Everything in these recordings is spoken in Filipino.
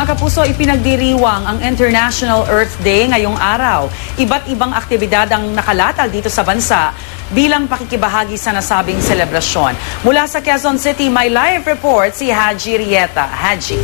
Mga kapuso, ipinagdiriwang ang International Earth Day ngayong araw. Iba't ibang aktibidad ang nakalatag dito sa bansa bilang pakikibahagi sa nasabing selebrasyon. Mula sa Quezon City, may live report si Haji Rieta. Haji.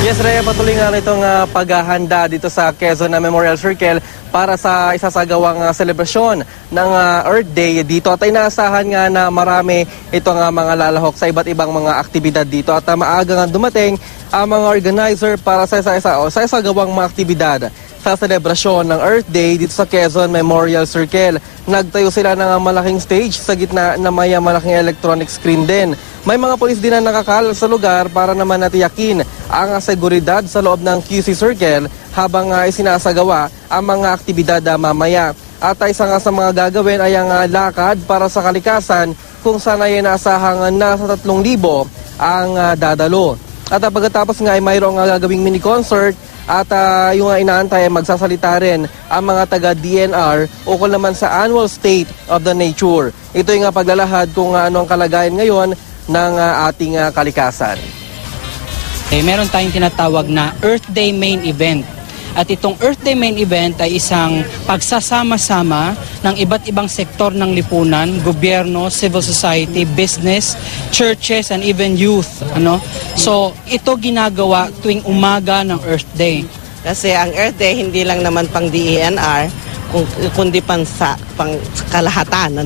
Yes, Rhea, patuloy nga itong paghahanda dito sa Quezon Memorial Circle para sa isasagawang selebrasyon ng Earth Day dito. At inaasahan nga na marami itong mga lalahok sa iba't ibang mga aktibidad dito. At maaga nga dumating ang mga organizer para sa isasagawang mga aktibidad sa selebrasyon ng Earth Day dito sa Quezon Memorial Circle. Nagtayo sila ng malaking stage sa gitna na may malaking electronic screen din. May mga polis din na nakakalal sa lugar para naman natiyakin ang seguridad sa loob ng QC Circle habang isinasagawa ang mga aktibidad mamaya. At isa nga sa mga gagawin ay ang lakad para sa kalikasan kung saan ay inaasahang nasa 3,000 ang dadalo. At pagkatapos nga ay mayroong gagawing mini-concert at yung inaantay ay magsasalita rin ang mga taga-DNR ukol naman sa annual State of the Nature. Ito yung paglalahad kung ano ang kalagayan ngayon ng ating kalikasan. Meron tayong tinatawag na Earth Day Main Event. At itong Earth Day Main Event ay isang pagsasama-sama ng iba't ibang sektor ng lipunan, gobyerno, civil society, business, churches, and even youth. So ito ginagawa tuwing umaga ng Earth Day. Kasi ang Earth Day hindi lang naman pang DENR, kundi pang kalahatan.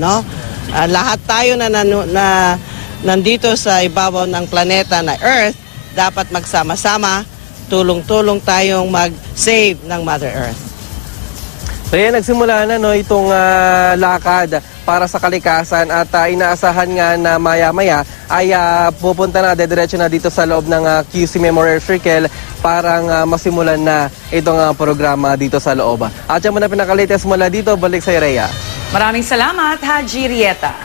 Lahat tayo na nandito sa ibabaw ng planeta na Earth, dapat magsama-sama, tulong-tulong tayong mag-save ng Mother Earth. So yan, nagsimula na itong lakad para sa kalikasan at inaasahan nga na maya-maya ay pupunta na, dediretso na dito sa loob ng QC Memorial Circle para masimulan na itong programa dito sa loob. At yan muna pinaka-latest mula dito, balik sa Rhea. Maraming salamat, Haji Rieta.